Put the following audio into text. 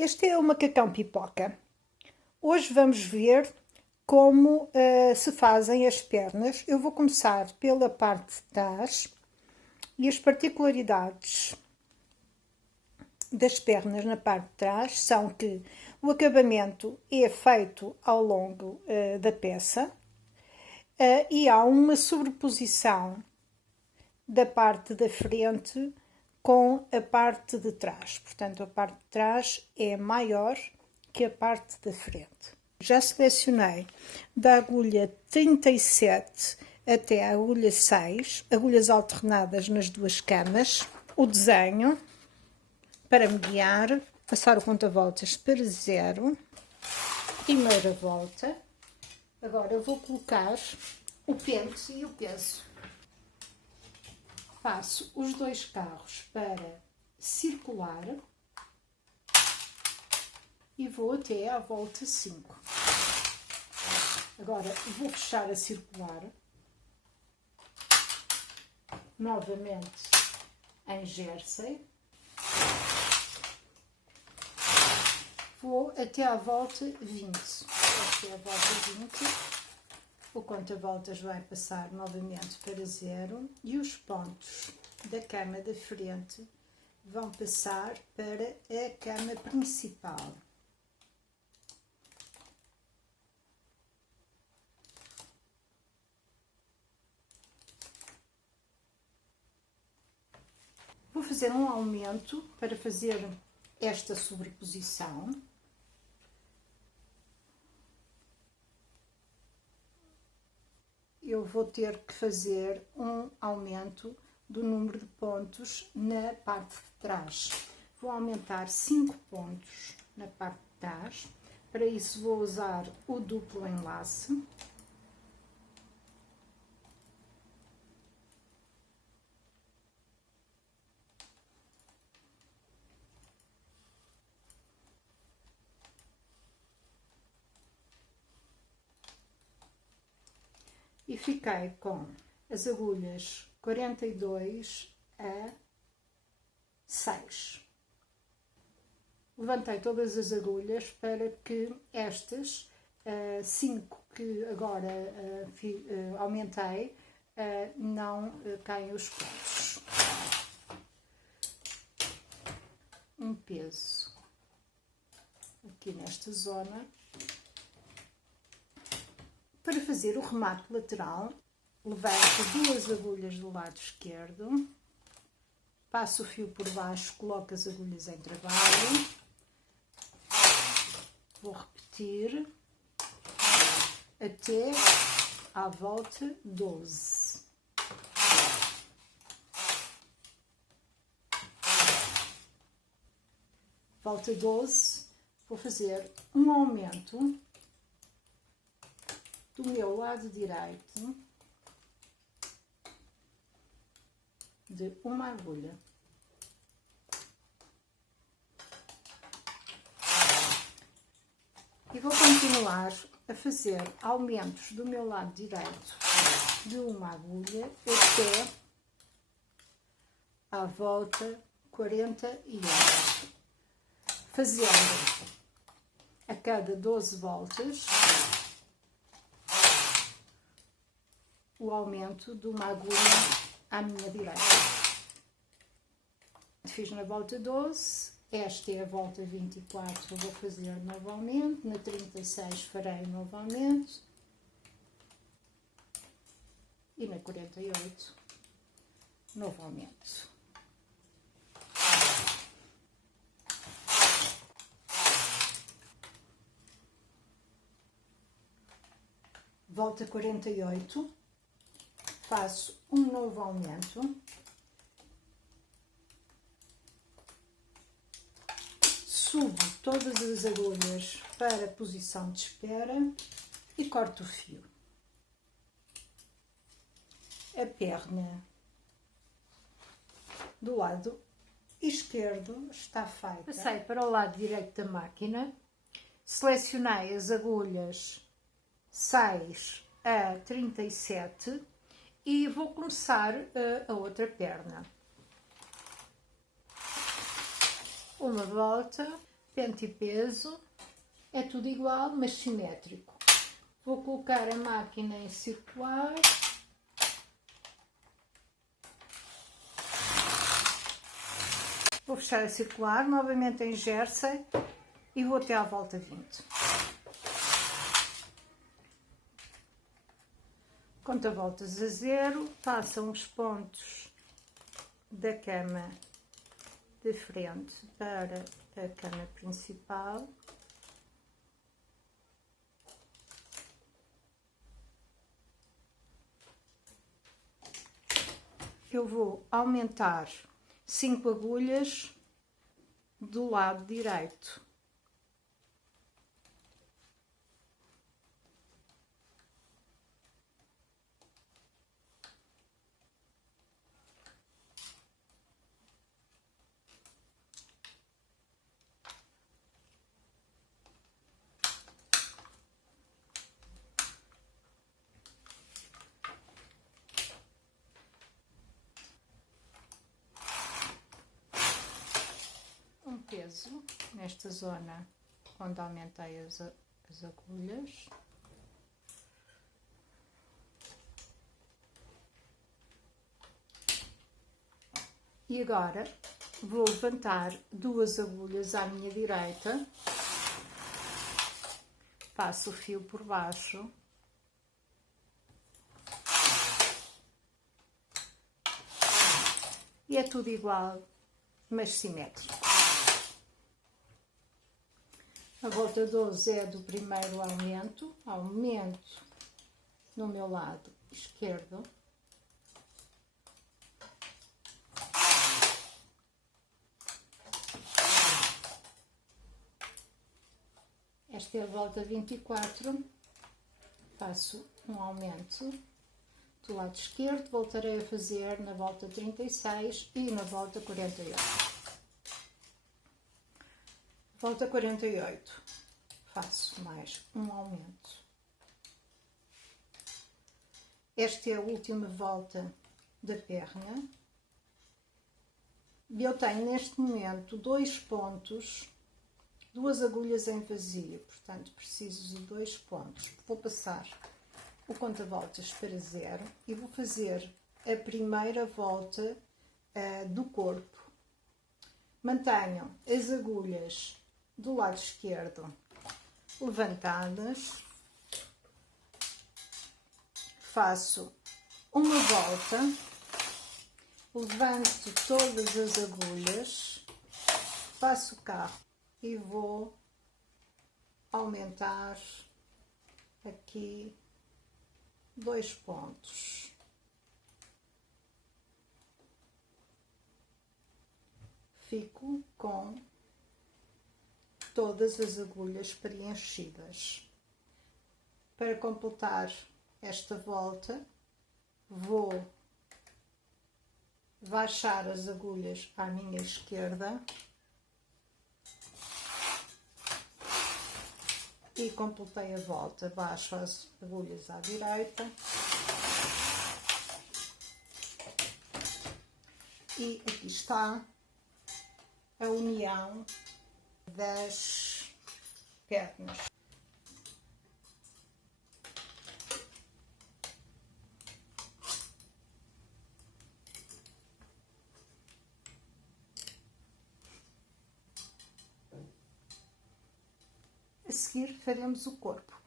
Este é o macacão pipoca. Hoje vamos ver como se fazem as pernas. Eu vou começar pela parte de trás e as particularidades das pernas na parte de trás são que o acabamento é feito ao longo da peça e há uma sobreposição da parte da frente com a parte de trás. Portanto, a parte de trás é maior que a parte da frente. Já selecionei da agulha 37 até a agulha 6, agulhas alternadas nas duas camas, o desenho para me guiar, passar o conta-voltas para 0, primeira volta. Agora eu vou colocar o pente e o peso. Passo os dois carros para circular e vou até à volta 5. Agora vou fechar a circular, novamente em jersey. Vou até à volta 20. Até à volta 20. O conta-voltas vai passar novamente para 0 e os pontos da cama da frente vão passar para a cama principal. Vou fazer um aumento para fazer esta sobreposição. Eu vou ter que fazer um aumento do número de pontos na parte de trás. Vou aumentar 5 pontos na parte de trás. Para isso vou usar o duplo enlace. E fiquei com as agulhas 42 a 6. Levantei todas as agulhas para que estas 5 que agora aumentei não caiam os pontos. Um peso aqui nesta zona. Para fazer o remate lateral, levanto 2 agulhas do lado esquerdo, passo o fio por baixo, coloco as agulhas em trabalho, vou repetir até à volta 12. Volta 12, vou fazer um aumento do meu lado direito de uma agulha. E vou continuar a fazer aumentos do meu lado direito de uma agulha até à volta 48. Fazendo a cada 12 voltas o aumento de uma agulha à minha direita. Fiz na volta 12, esta é a volta 24, vou fazer novamente, na 36 farei novamente e na 48 novamente. Volta 48. Faço um novo aumento, subo todas as agulhas para a posição de espera e corto o fio. A perna do lado esquerdo está feita. Passei para o lado direito da máquina, selecionei as agulhas 6 a 37 e vou começar a outra perna. Uma volta, pente e peso, é tudo igual, mas simétrico. Vou colocar a máquina em circular. Vou fechar a circular, novamente em jersey e vou até à volta 20. Conta voltas a 0, passam os pontos da cama de frente para a cama principal. Eu vou aumentar 5 agulhas do lado direito. Peso nesta zona onde aumentei as agulhas. E agora vou levantar 2 agulhas à minha direita, passo o fio por baixo e é tudo igual, mas simétrico. A volta 12 é do primeiro aumento, aumento no meu lado esquerdo. Esta é a volta 24, faço um aumento do lado esquerdo, voltarei a fazer na volta 36 e na volta 48. Volta 48, faço mais um aumento. Esta é a última volta da perna. E eu tenho neste momento 2 pontos, 2 agulhas em vazio, portanto preciso de 2 pontos. Vou passar o conta-voltas para 0 e vou fazer a primeira volta do corpo. Mantenham as agulhas do lado esquerdo levantadas, faço uma volta, levanto todas as agulhas, faço o carro e vou aumentar aqui 2 pontos. Fico com todas as agulhas preenchidas. Para completar esta volta, vou baixar as agulhas à minha esquerda e completei a volta. Baixo as agulhas à direita e aqui está a união das pernas. A seguir faremos o corpo.